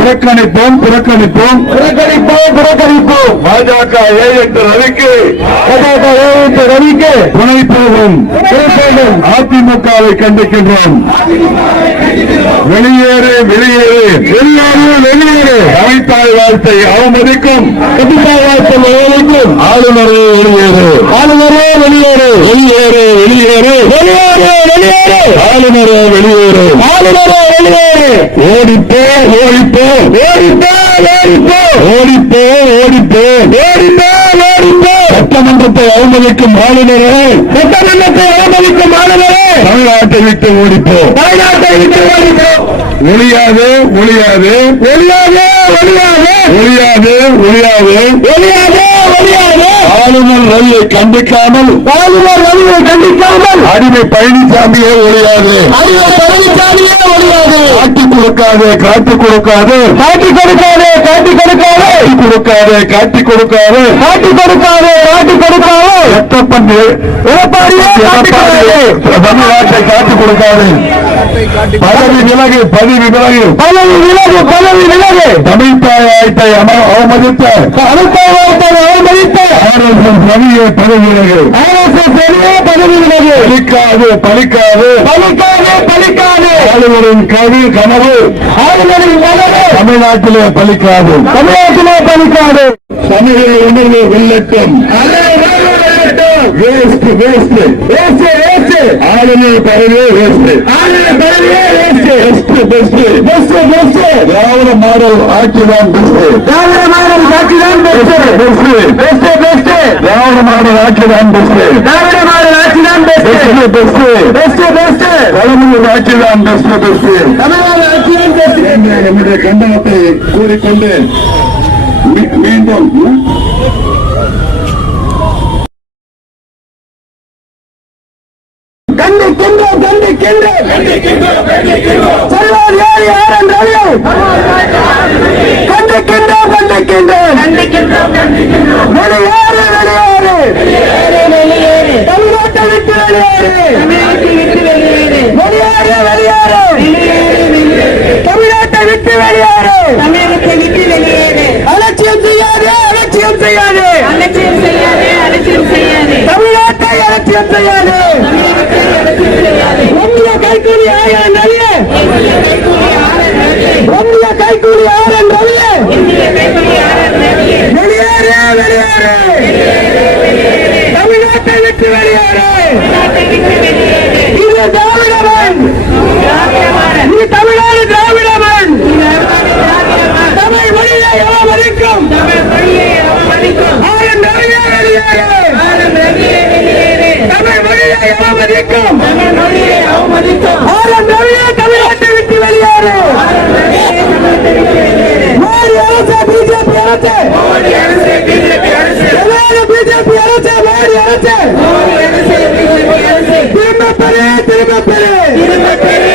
புறக்கணிப்போம் புறக்கணிப்போம். புறக்கணிப்போம் புறக்கணிப்போம். பாஜக ஏ எட்டு ரவிக்கு. பாஜக ஏழு ரவிக்கு. துணை போகும் அதிமுகவை கண்டிக்கின்றோம். வெளியேறு வெளியேறு. வெளியேறு வெளியேறு. தமிழ்தாய் வாழ்த்தை அவமதிக்கும். கண்டிப்பாக வாழ்த்து ஏழைக்கும் ஆளுநரே வெளியேறு. ஆளுநரே வெளியேறு. வெளியேறு வெளியேறு. வெளியேறு வெளியேறு. ஆளுநரே வெளியேறு. ஆளுநரே வெளியேறு. ஓடிப்போ ஓடிப்போ. ஓடிப்போ ஓடிப்போ. ஓடிப்போ ஓடிப்போ. ஓடிப்போ ஓடிப்போ. சட்டமன்றத்தை அவமதிக்கும் ஆளுநரே. சட்டமன்றத்தை அவமதிக்கும் ஆளுநரே. தமிழ்நாட்டை விட்டு ஓடிப்போ. தமிழ்நாட்டை விட்டு ஓடிப்போ. ஒளியாது ஒளியாது வெளியாக வெளியாக ஒளியாது ஒளியாது. வெளியாக வெளியாக ஆளுநர் ரவியை கண்டிக்காமல். ஆளுநர் ரவியை கண்டிக்காமல். அடிமை பழனிசாமியே ஒளியாது. அறிவர் பழனிசாமியே ஒழியாது காட்டி கொடுக்காது காட்டி கொடுக்காது. காட்டி கொடுக்காதே காட்டி கொடுக்காதே. காட்டி கொடுக்காது காட்டி கொடுக்காது. காட்டி கொடுக்காதே காட்டி கொடுக்காதே. காட்டி கொடுக்காதே தமிழ்நாட்டை காட்டி கொடுக்காது பதவி விலகு பதவி விலகு. பதவி விலகு பதவி விலகு. தமிழ்தாயத்தை அம- அவமதித்த. அவமதித்த. ஆர்எஸ்எஸ் ரவியை பதவி விலகு. ஆர்எஸ்எஸ் வெளியே பதவி விலகு. பலிக்காது பலிக்காது. பலிக்காதே பலிக்காதே. ஆளுநரின் கவி கனவு. ஆளுநரின் நகரே தமிழ்நாட்டிலே பலிக்காது. தமிழகத்திலே பலிக்காது. தமிழக உணர்வு வெள்ளட்டும் வேஸ்ட் வேஸ்ட் வேஸ்ட் வேஸ்ட் ஆளுநர் பதவியே வேஸ்ட் ஆளுநர் பதவியே waste best best best best Dravida model ஆட்சிதான் best Dravida model ஆட்சிதான் best best best best Dravida model ஆட்சிதான் best Dravida model ஆட்சிதான் best best best best best தலைமையில் ஆட்சிதான் பெஸ்ட் பெஸ்ட் தமிழ்நாடு ஆட்சிதான் பெஸ்ட் நம்முடைய கண்டனத்தை கூறிக்கொண்டு மீண்டும் கண்டிக்கின்றோம் கண்டிக்கின்றோம் சொல்வார் யார் யார் என்றாலும் கண்டிக்கின்றோம் கண்டிக்கின்றோம் வெளியேறு வெளியேறு தமிழ்நாட்டை விட்டு வெளியேறு வெளியேறு வெளியேறு தமிழ்நாட்டை விட்டு வெளியேறு தமிழகத்தை விட்டு வெளியேறு அலட்சியம் செய்யாதே அலட்சியம் செய்யாதே தமிழ்நாட்டை அலட்சியம் செய்யாதே. அவமதித்தோம் அவமதித்தோம் ஆரம் ரவியை தமிழ்நாட்டை விட்டு வெளியேறு. மோடி அரசு பிஜேபி அரசு. மோடி அரசு பிஜேபி அரசு பிஜேபி அரசு. மோடி திரும்ப பெரு திரும்ப பெரு திரும்ப பெரு